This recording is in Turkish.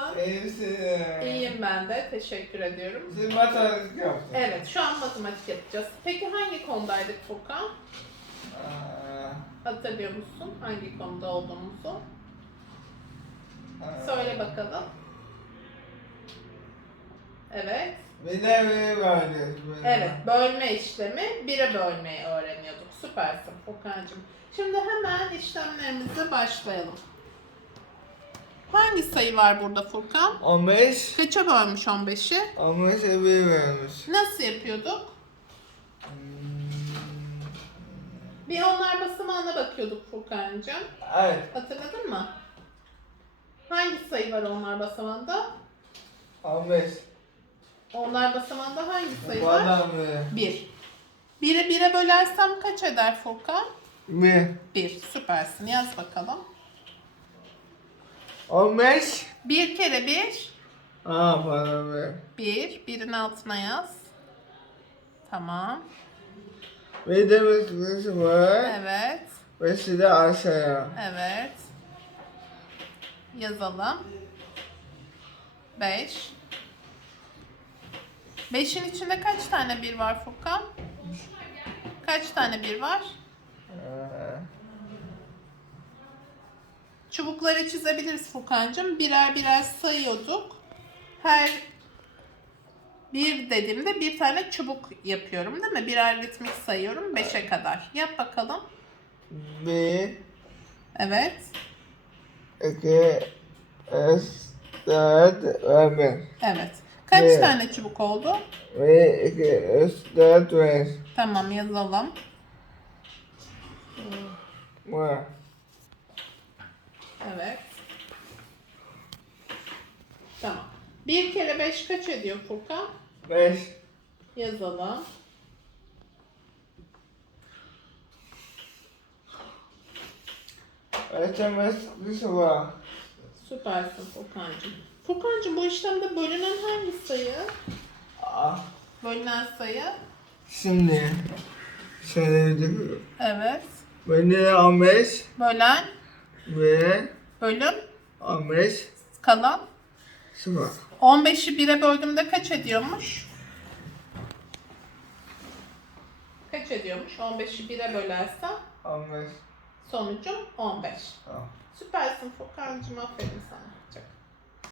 nasılsın? İyisin. İyiyim ben de. Teşekkür ediyorum. Siz matematik yaptın. Evet, şu an matematik yapacağız. Peki hangi konudaydık Furkan? Aa, Hatırlıyor musun hangi konuda olduğumuzu? aa. Söyle bakalım. Evet. Bir de bir vardı. Evet, bölme işlemi, bire bölmeyi öğreniyorduk. Süpersin Furkan'cığım. Şimdi hemen işlemlerimize başlayalım. Hangi sayı var burada Furkan? 15. Kaça bölmüş 15'i? 15'e bir vermiş. Nasıl yapıyorduk? Bir onlar basamağına bakıyorduk Furkan'cığım. Evet. Hatırladın mı? Hangi sayı var onlar basamağında? 15. Onlar basamağında hangi sayı var? bir. 1. 1'i 1'e bölersem kaç eder Furkan? Bir. 1. Süpersin. Yaz bakalım. 15. 1 kere 1. Aa pardon bir. 1. 1'in altına yaz. Tamam. Bir de bir kızı var. Evet. Beşi de aşağıya. Evet. Yazalım. 5. 5'in içinde kaç tane bir var Furkan? Kaç tane bir var? Aa, Çubukları çizebiliriz Furkan'cığım. Birer birer sayıyorduk. Her bir dediğimde bir tane çubuk yapıyorum değil mi? Birer ritmik sayıyorum 5'e kadar. Yap bakalım. Bir. Evet. iki, üç, dört ve bir. Evet. Kaç Bir. tane çubuk oldu? Bir, iki, üç, dört, beş. Tamam yazalım. Var. Evet. Tamam. 1 kere 5 kaç ediyor Furkan? Beş. Yazalım. Öğretmen kızı var. Süpersin Furkan'cığım. Furkan'cığım bu işlemde bölünen hangi sayı? Aa, Bölünen sayı. Şimdi. Şöyle bir düşünüyorum. Evet. De 15 Bölen, ve bölüm, 15 kalan. Sıfır. 15'i 1'e böldüğümde kaç ediyormuş? Kaç ediyormuş? 15'i 1'e bölersem 15. sonucum 15. Tamam. Süpersin Furkan'cığım aferin sana. Çok.